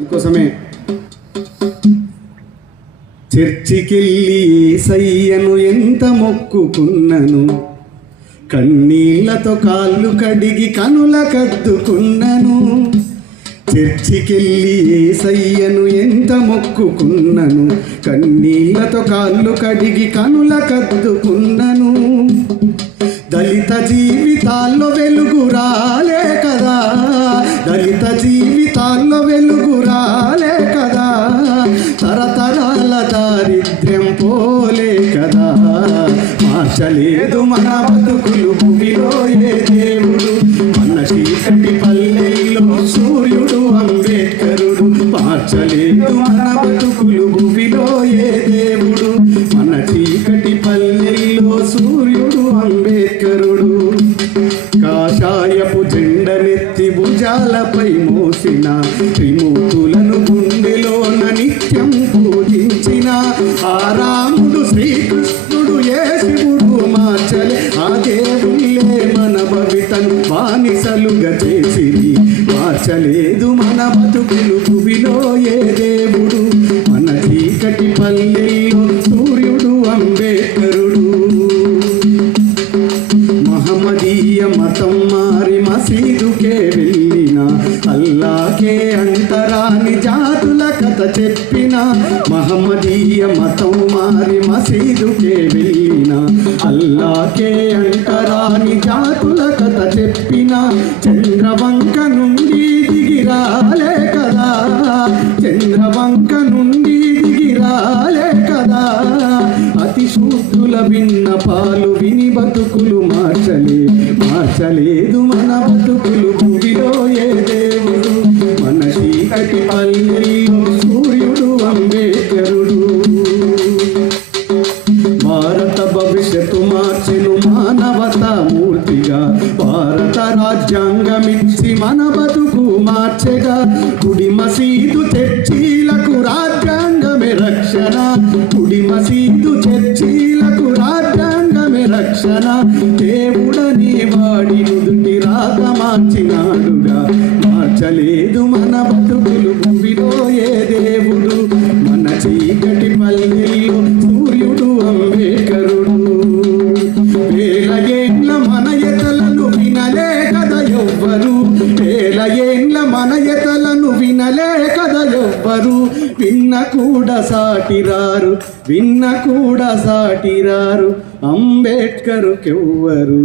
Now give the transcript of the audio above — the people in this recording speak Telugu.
అందుకోసమే చర్చికెళ్ళి యేసయ్యను ఎంత మొక్కుకున్నను, కన్నీళ్లతో కాళ్ళు కడిగి కనుల కద్దుకున్నను. చర్చికెళ్ళి యేసయ్యను ఎంత మొక్కుకున్నను, కన్నీళ్లతో కాళ్ళు కడిగి కనుల కద్దుకున్నను. దళిత జీవితాల్లో వెలుగు రాలే కదా, దళిత జీవితాల్లో వెలుగు రాలే కదా, తరతరాల దారిద్ర్యం పోలే కదా. మార్చలేదు మన బతుకులు భూమిలో ఏ దేవుడు, మన చీకటి పల్లెల్లో సూర్యుడు అంబేద్కరుడు. మార్చలేదు మన బతుకులు భూమిలో ఏ దేవుడు, మన చీకటి పల్లెల్లో సూర్యుడు అంబేద్కరుడు. కాషాయపు జెండనెత్తి భుజాలపై మోసిన, త్రిమూర్తులను గుండెలోన నిత్యం పూజించిన ఆ రాముడు శ్రీకృష్ణుడు ఏ శివుడు మార్చలే ఆ దేవుళ్ళే మన భవితను బానిసలుగా చేసిరి. మార్చలేదు మన బతుకులు భువిలో ఏ దేవుడు, మన చీకటి పల్లెల్లో సూర్యుడు అంబేద్కరుడు. మహమ్మదీయ మతం మారి మసీదుకే వెళ్ళిన, అల్లాకే అంటరాని జాతుల కథ చెప్పిన. మహమ్మదీయ మతం మారి మసీదుకే వెళ్ళిన, అల్లాకే అంటరాని జాతుల కథ చెప్పిన. చంద్రవంక నుండి దిగిరాలే కదా, చంద్రవంక నుండి దిగిరాలే కదా. అతి శూద్రుల విన్నపాలు విని బతుకులు మార్చలేదు మన బతుకులు భూమిలో ఏ దేవుడు, మన చీకటి పల్లెల్లో సూర్యుడు అంబేద్కరుడు. భారత భవిష్యత్తు మార్చెను మానవతా మూర్తిగా, భారత రాజ్యాంగమిచ్చి మన బతుకు మార్చెగా. గుడి మసీదు చర్చీలకు రాజ్యాంగమే రక్షణ, గుడి మసీదు చర్చీలకు రాజ్యాంగమే రక్షణ. దేవుడని వాడి నుదుటి రాత మార్చినాడుగా, మార్చలేదు మన బతుకులు భూమిలో ఏ దేవుడు, మన చీకటి పల్లెల్లో సూర్యుడు అంబేద్కరుడు. వేల ఏండ్ల మన ఎతలను వినలే కదా ఎవ్వరు, వేల ఏండ్ల మన ఎతలను వినలే కదా ఎవ్వరు. విన్న కూడా సాటిరారు, విన్న కూడా సాటిరారు అంబేద్కరుకెవ్వరు.